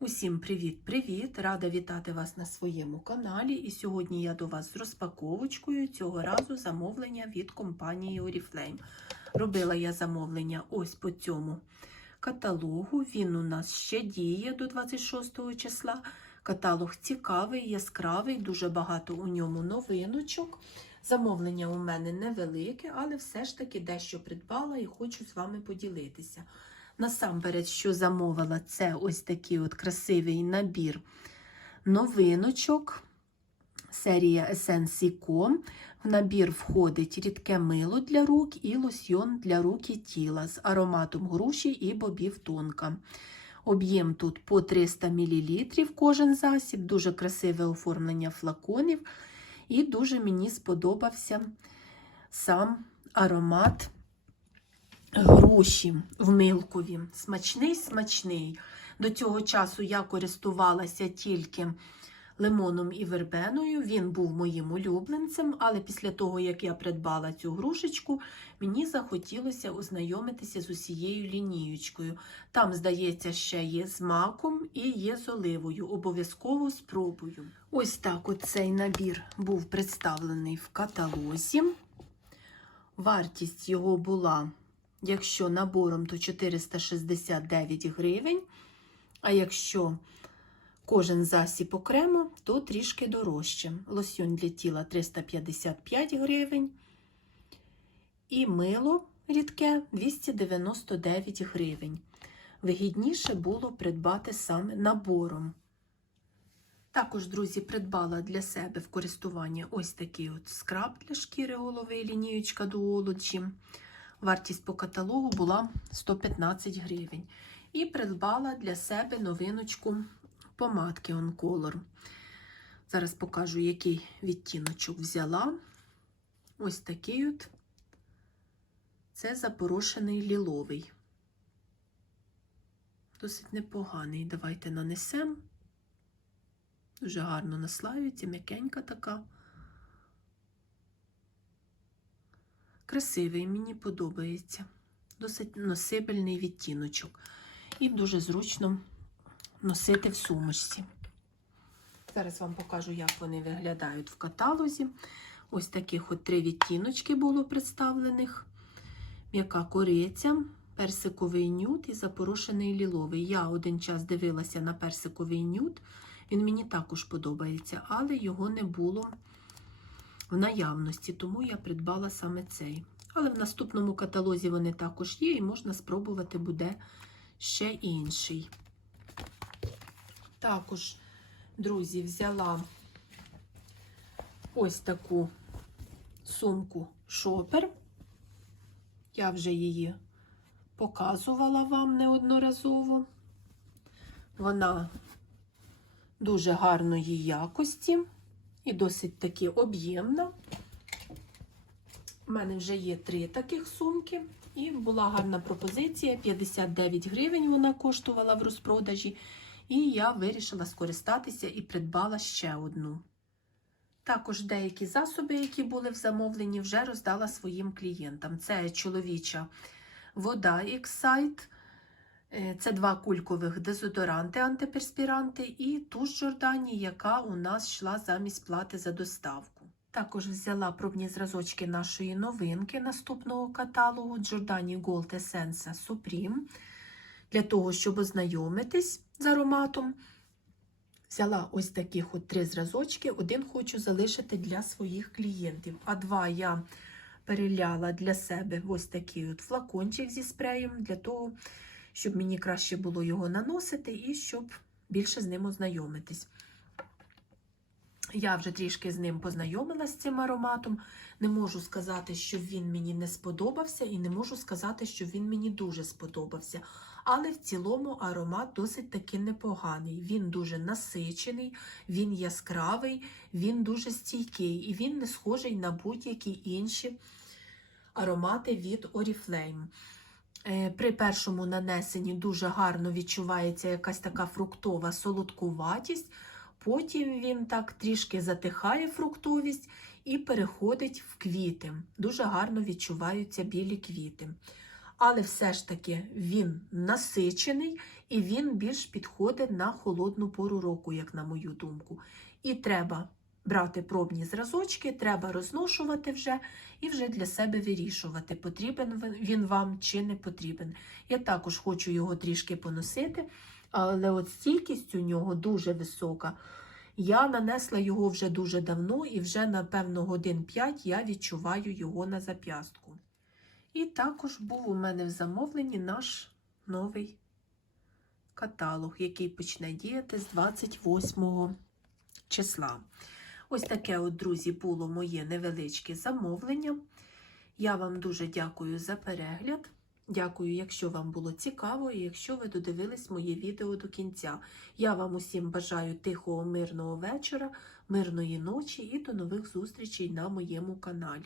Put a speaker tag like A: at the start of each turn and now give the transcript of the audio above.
A: Усім привіт-привіт! Рада вітати вас на своєму каналі. І сьогодні я до вас з розпаковочкою цього разу замовлення від компанії Oriflame. Робила я замовлення ось по цьому каталогу. Він у нас ще діє до 26 числа. Каталог цікавий, яскравий, дуже багато у ньому новиночок. Замовлення у мене невелике, але все ж таки дещо придбала і хочу з вами поділитися. Насамперед, що замовила, це ось такий от красивий набір новиночок. Серія Essence.com. В набір входить рідке мило для рук і лосьйон для рук і тіла з ароматом груші і бобів тонка. Об'єм тут по 300 мл кожен засіб, дуже красиве оформлення флаконів. І дуже мені сподобався сам аромат груші в милкові. Смачний, смачний. До цього часу я користувалася тільки лимоном і вербеною. Він був моїм улюбленцем, але після того, як я придбала цю грушечку, мені захотілося ознайомитися з усією лінієчкою. Там, здається, ще є з маком і є з оливою. Обов'язково спробую. Ось так от цей набір був представлений в каталозі. Вартість його була, якщо набором, то 469 гривень. А якщо кожен засіб окремо, то трішки дорожче. Лосьон для тіла 355 гривень. І мило рідке 299 гривень. Вигідніше було придбати саме набором. Також, друзі, придбала для себе в користування ось такий от скраб для шкіри голови, лінієчка дуолоджі. Вартість по каталогу була 115 гривень. І придбала для себе новиночку помадки On Color. Зараз покажу, який відтіночок взяла. Ось такий от. Це запорошений ліловий. Досить непоганий. Давайте нанесемо. Дуже гарно наслаюється, м'якенька така. Красивий, мені подобається. Досить носибельний відтіночок. І дуже зручно носити в сумочці. Зараз вам покажу, як вони виглядають в каталозі. Ось таких от три відтіночки було представлених. М'яка кориця, персиковий нюд і запорошений ліловий. Я один час дивилася на персиковий нюд. Він мені також подобається, але його не було в наявності, тому я придбала саме цей. Але в наступному каталозі вони також є, і можна спробувати буде ще інший. Також, друзі, взяла ось таку сумку шопер. Я вже її показувала вам неодноразово. Вона дуже гарної якості і досить таки об'ємна. У мене вже є три таких сумки, і була гарна пропозиція. 59 гривень вона коштувала в розпродажі. І я вирішила скористатися і придбала ще одну. Також деякі засоби, які були в замовленні, вже роздала своїм клієнтам. Це чоловіча вода Excite, це два кулькових дезодоранти, антиперспіранти і туш Джордані, яка у нас йшла замість плати за доставку. Також взяла пробні зразочки нашої новинки наступного каталогу Giordani Gold Essence Supreme. Для того, щоб ознайомитись з ароматом, взяла ось таких от три зразочки. Один хочу залишити для своїх клієнтів, а два я переляла для себе ось такий от флакончик зі спреєм, для того, щоб мені краще було його наносити і щоб більше з ним ознайомитись. Я вже трішки з ним познайомилася з цим ароматом. Не можу сказати, що він мені не сподобався, і не можу сказати, що він мені дуже сподобався. Але в цілому аромат досить таки непоганий. Він дуже насичений, він яскравий, він дуже стійкий і він не схожий на будь-які інші аромати від Oriflame. При першому нанесенні дуже гарно відчувається якась така фруктова солодкуватість. Потім він так трішки затихає фруктовість і переходить в квіти. Дуже гарно відчуваються білі квіти. Але все ж таки він насичений і він більш підходить на холодну пору року, як на мою думку. І треба брати пробні зразочки, треба розношувати вже і вже для себе вирішувати, потрібен він вам чи не потрібен. Я також хочу його трішки поносити, але от стійкість у нього дуже висока. Я нанесла його вже дуже давно і вже, напевно, годин 5 я відчуваю його на зап'ястку. І також був у мене в замовленні наш новий каталог, який почне діяти з 28 числа. Ось таке, от, друзі, було моє невеличке замовлення. Я вам дуже дякую за перегляд. Дякую, якщо вам було цікаво і якщо ви додивились моє відео до кінця. Я вам усім бажаю тихого, мирного вечора, мирної ночі і до нових зустрічей на моєму каналі.